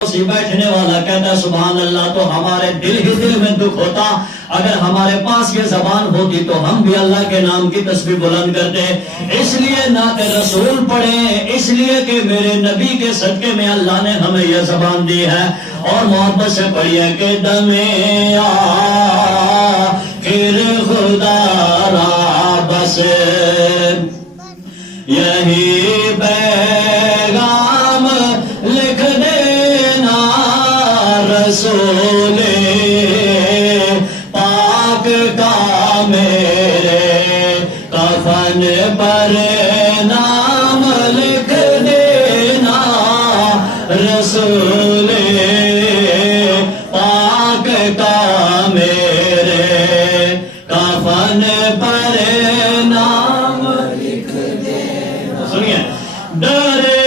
بیٹھنے والا کہتا ہے سبحان اللہ، تو ہمارے دل ہی دل میں دکھ ہوتا اگر ہمارے پاس یہ زبان ہوتی تو ہم بھی اللہ کے نام کی تسبیح بلند کرتے. اس لیے نعت رسول پڑھیں، اس لیے کہ میرے نبی کے صدقے میں اللہ نے ہمیں یہ زبان دی ہے. اور محبت سے پڑھیے کہ دمیں آخر خدا را بس یہی پیغام لکھ دینا رسول پاک کا میرے کفن پر نام لکھ دینا رسول پاک کا میرے کفن پر نام لکھ دینا. سنیے ڈرے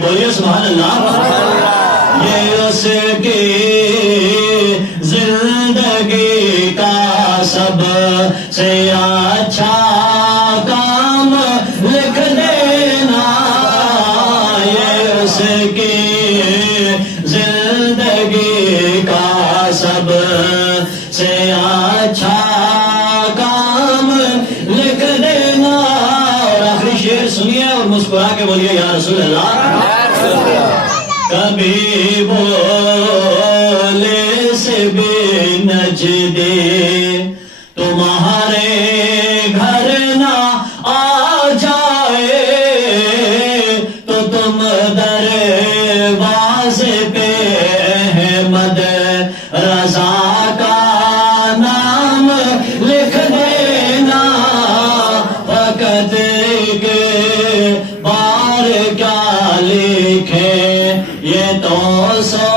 بولیے سبحان اللہ. یہ اس کی زندگی کا سب سے اچھا کام لکھ دینا. یہ اس کی زندگی کا سب سے اچھا کام لکھ دینا. اور آخری شعر سنیے اور مسکرا کے بولیے یا رسول اللہ. کبھی بولے سے بھی نجدے تمہارے گھر نہ آ جائے تو تم دروازے پہ احمد رضا کا نام لکھ دینا. فقط کے بار کیا لکھے یہ تو 100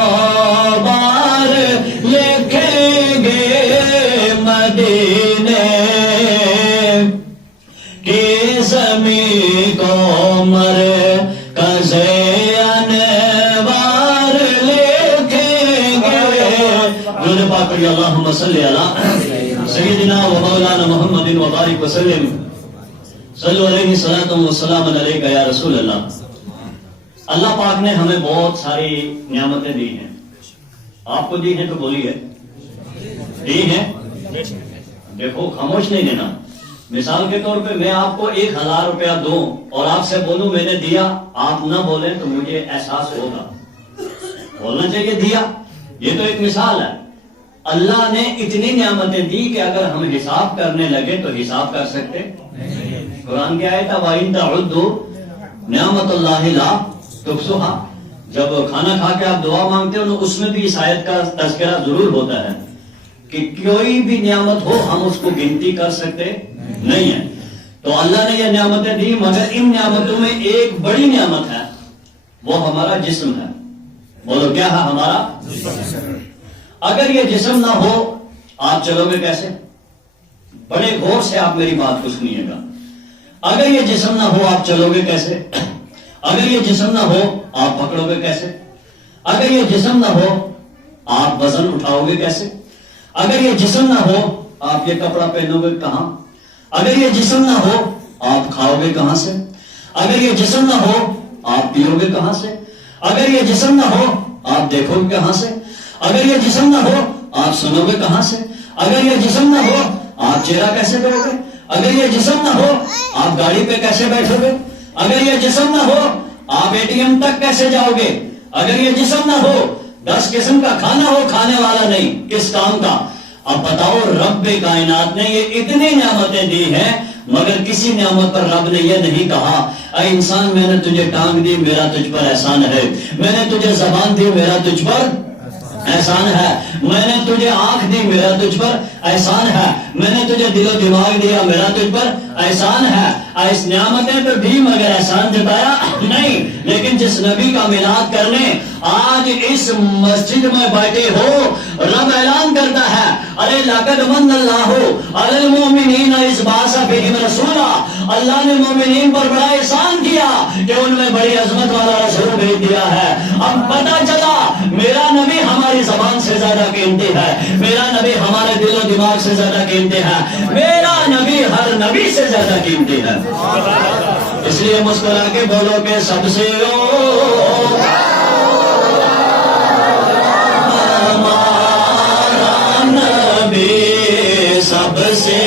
بار لکھیں گے. مدینے کی زمین کو مرکز انوار لکھیں گے. درود پاک پڑھیے اللہم صلی علی سیدنا و مولانا محمد و بارک وسلم. صلو علیہ الصلوۃ والسلام علیک یا رسول اللہ. اللہ پاک نے ہمیں بہت ساری نعمتیں دی ہیں. آپ کو دی ہیں تو بولیے دی ہیں. دیکھو خاموش نہیں دینا. مثال کے طور پہ میں آپ کو 1000 روپیہ دوں اور آپ سے بولوں میں نے دیا، آپ نہ بولیں تو مجھے احساس ہوگا. بولنا چاہیے دیا. یہ تو ایک مثال ہے. اللہ نے اتنی نعمتیں دی کہ اگر ہم حساب کرنے لگے تو حساب کر سکتے. قرآن کی آیت ہے وَإِن تَعُدُّوا نِعْمَتَ اللَّهِ لَا تُحْصُوهَا. جب کھانا کھا کے آپ دعا مانگتے ہو تو اس میں بھی اس آیت کا تذکرہ ضرور ہوتا ہے کہ کوئی بھی نعمت ہو ہم اس کو گنتی کر سکتے نہیں ہیں. تو اللہ نے یہ نعمتیں دی مگر ان نعمتوں میں ایک بڑی نعمت ہے، وہ ہمارا جسم ہے. بولو کیا ہے ہمارا جسم. اگر یہ جسم نہ ہو آپ چلو گے کیسے؟ بڑے غور سے آپ میری بات کو سنیے گا. اگر یہ جسم نہ ہو آپ چلو گے کیسے؟ اگر یہ جسم نہ ہو آپ پکڑو گے کیسے؟ اگر یہ جسم نہ ہو آپ وزن اٹھاؤ گے کیسے؟ اگر یہ جسم نہ ہو آپ یہ کپڑا پہنو گے کہاں؟ اگر یہ جسم نہ ہو آپ کھاؤ گے کہاں سے؟ اگر یہ جسم نہ ہو آپ پیو گے کہاں سے؟ اگر یہ جسم نہ ہو آپ دیکھو گے کہاں سے؟ اگر یہ جسم نہ ہو آپ سنو گے کہاں سے؟ اگر یہ جسم نہ ہو آپ چہرہ کیسے کرو گے؟ اگر یہ جسم نہ ہو آپ گاڑی پہ کیسے بیٹھو گے؟ اگر یہ جسم نہ ہو آپ ATM تک کیسے جاؤ گے؟ اگر یہ جسم نہ ہو 10 قسم کا کھانا ہو کھانے والا نہیں کس کام کا؟ اب بتاؤ رب کائنات نے یہ اتنی نعمتیں دی ہیں مگر کسی نعمت پر رب نے یہ نہیں کہا اے انسان میں نے تجھے ٹانگ دی میرا تجھ پر احسان ہے، میں نے تجھے زبان دی میرا تجھ پر احسان ہے، میں نے تجھے آنکھ دی میرا تجھ پر احسان ہے، میں نے تجھے دل و دماغ دیا میرا تجھ پر احسان ہے. اس نعمتیں تو دی مگر احسان جتایا نہیں. لیکن جس نبی کا میلاد کرنے آج اس مسجد میں بیٹھے ہو، رب اعلان کرتا ہے ارے لقد من اللہ علی المؤمنین اذ بعث فیہم رسولا، اللہ نے مومنین پر بڑا احسان کیا کہ ان میں بڑی عظمت والا رسول بھیج دیا ہے. اب پتہ چلا میرا نبی ہماری زبان سے زیادہ قیمتی ہے، میرا نبی ہمارے دل و دماغ سے زیادہ قیمتی ہے، میرا نبی ہر نبی سے زیادہ قیمتی ہے. اس لیے مسکرا کے بولو کہ سب سے ہمارا نبی سب سے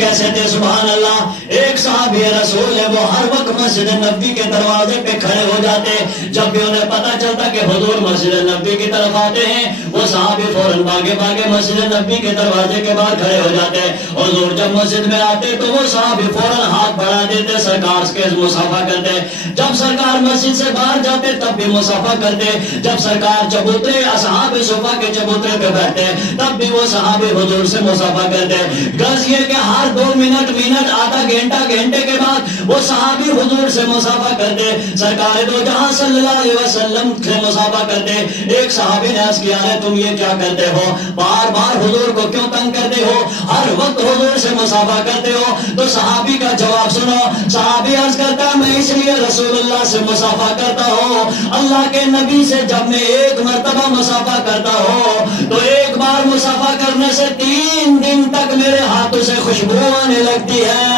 کیسے تھے؟ سبحان اللہ. ایک صحابی رسول ہے، وہ ہر وقت مسجد نبوی کے دروازے پہ کھڑے ہو جاتے. جب بھی انہیں پتا چلتا کہ حضور مسجد نبوی کی طرف آتے ہیں، وہ صحابی فوراً بھاگے بھاگے مسجد نبوی کے دروازے کے باہر کھڑے ہو جاتے. حضور جب مسجد میں آتے تو وہ صحابی فوراً ہاتھ بڑھا دیتے، سرکار کے مصافحہ کرتے. جب سرکار مسجد سے باہر جاتے تب بھی مصافحہ کرتے. جب سرکار چبوترے اصحاب صفا کے چبوترے پہ بیٹھتے تب بھی وہ صحابی حضور سے مصافحہ کرتے. غرض یہ کہ ہر 2 منٹ آدھا گھنٹہ گھنٹے کے بعد وہ صحابی حضور سے مصافحہ کرتے. سرکار دو جہاں صلی اللہ علیہ وسلم سے مصافحہ کرتے. ایک صحابی نے عرض کیا ہے تم یہ کیا کرتے ہو؟ بار بار حضور کو کیوں تنگ کرتے ہو؟ ہر وقت حضور سے مصافحہ کرتے ہو. تو صحابی کا جواب سنو. صحابی عرض کرتا ہے میں اس لیے رسول اللہ سے مصافحہ کرتا ہوں، اللہ کے نبی سے جب میں ایک مرتبہ مصافحہ کرتا ہوں تو ایک بار مصافحہ کرنے سے 3 دن تک میرے ہاتھوں سے خوشبو آنے لگتی ہے.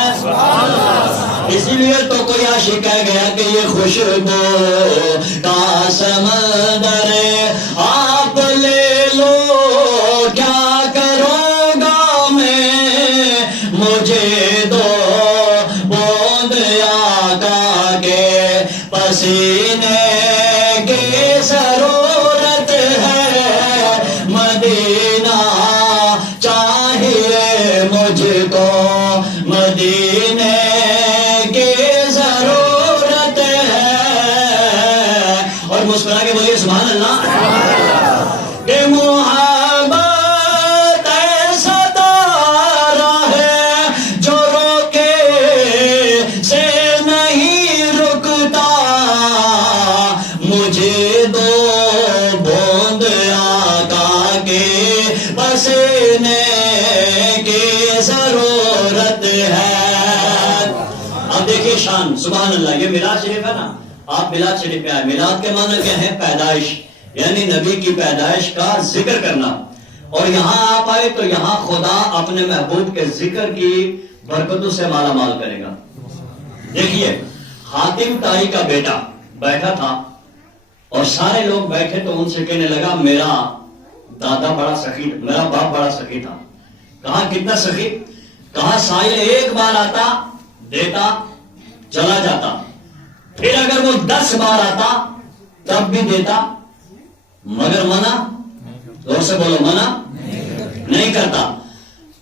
اسی لیے تو کوئی عاشق کہہ گیا کہ یہ خوشبو کا سمندر آپ لے لو، کیا کروں گا میں، مجھے دو بوند آقا کے پسینے کی ضرورت ہے، مدینہ چاہیے مجھ کو، مدینے کی ضرورت ہے. اور مسکرا کے بولیے سبحان اللہ. کہ محبت ایسا تارا ہے جو روکے سے نہیں رکتا، مجھے دو بوند آقا کے پسینے کی ضرورت ہے. اب دیکھیے شان سبحان اللہ. یہ میلاد شریف ہے نا، آپ میلاد شریف پہ آئے. میلاد کے معنی کیا ہے؟ پیدائش، یعنی نبی کی پیدائش کا ذکر کرنا. اور یہاں آپ آئے تو یہاں خدا اپنے محبوب کے ذکر کی برکتوں سے مالا مال کرے گا. دیکھیے حاتم طائی کا بیٹا بیٹھا تھا اور سارے لوگ بیٹھے تو ان سے کہنے لگا میرا دادا بڑا سخی، میرا باپ بڑا سخی تھا. کہا کتنا سخی؟ کہا سائل ایک بار آتا دیتا چلا جاتا، پھر اگر وہ 10 بار آتا تب بھی دیتا، مگر منع، زور سے بولو، منع نہیں کرتا.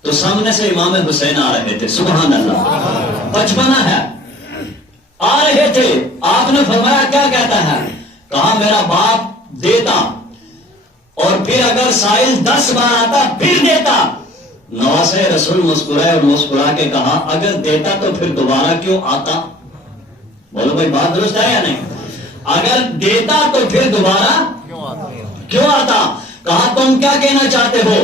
تو سامنے سے امام حسین آ رہے تھے. سبحان اللہ. بچپنا ہے، آ رہے تھے. آپ نے فرمایا کیا کہتا ہے؟ کہا میرا باپ دیتا اور پھر اگر سائل 10 بار آتا پھر دیتا. نواسے رسول مسکرائے اور مسکرا کے کہا اگر دیتا تو پھر دوبارہ کیوں آتا؟ بولو بھائی بات درست ہے یا نہیں؟ اگر دیتا تو پھر دوبارہ کیوں آتا؟ کہا تم کیا کہنا چاہتے ہو؟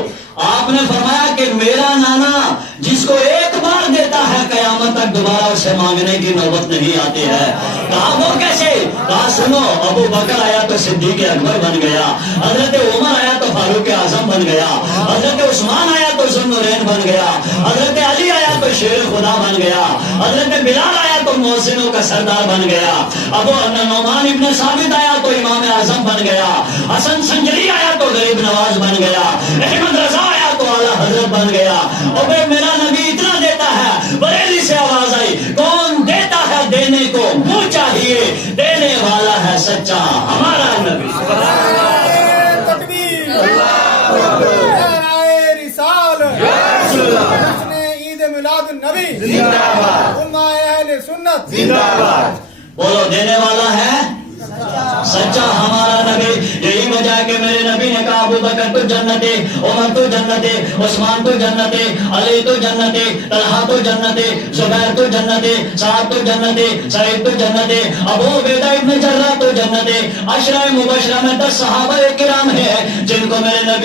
آپ نے فرمایا کہ میرا نانا جس کو ایک بار دیتا ہے قیامت تک دوبارہ اسے مانگنے کی نوبت نہیں آتی ہے. کہا وہ کیسے؟ کہا سنو، ابو بکر آیا تو صدیق اکبر بن گیا، حضرت عمر آیا تو فاروق اعظم بن گیا، حضرت عثمان آیا تو ذو النورین بن گیا، حضرت علی آیا تو شیر خدا بن گیا، حضرت بلال آیا تو محسنوں کا سردار بن گیا، ابو نعمان ابن ثابت آیا تو امام اعظم بن گیا، حسن سنجری آیا تو غریب نواز بن گیا، احمد رضا آیا تو اعلیٰ حضرت بن گیا. اور میرا نبی اتنا دیتا ہے. بریلی سے آواز آئی کون دیتا ہے دینے کو منہ چاہیے، دینے والا ہے سچا ہمارا نبی. تکبیر، نعرہ رسالت، جشن عید میلاد النبی، امہ اہل سنت زندہ باد. بولو دینے والا ہے سچا ہمارا نبی. یہی وجہ ہے کہ میرے نبی نے کہا ابو بکر تو جنتے، عمر تو جنتے، عثمان تو جنتے، علی تو جنتے، طلحہ تو جنتے، زبیر تو جنتے، سعد تو جنتے، سعید تو جنتے، ابو عبیدہ ابن جراح تو جنتے. عشرہ مبشرہ میں 10 صحابہ کرام ہیں جن کو میرے نبی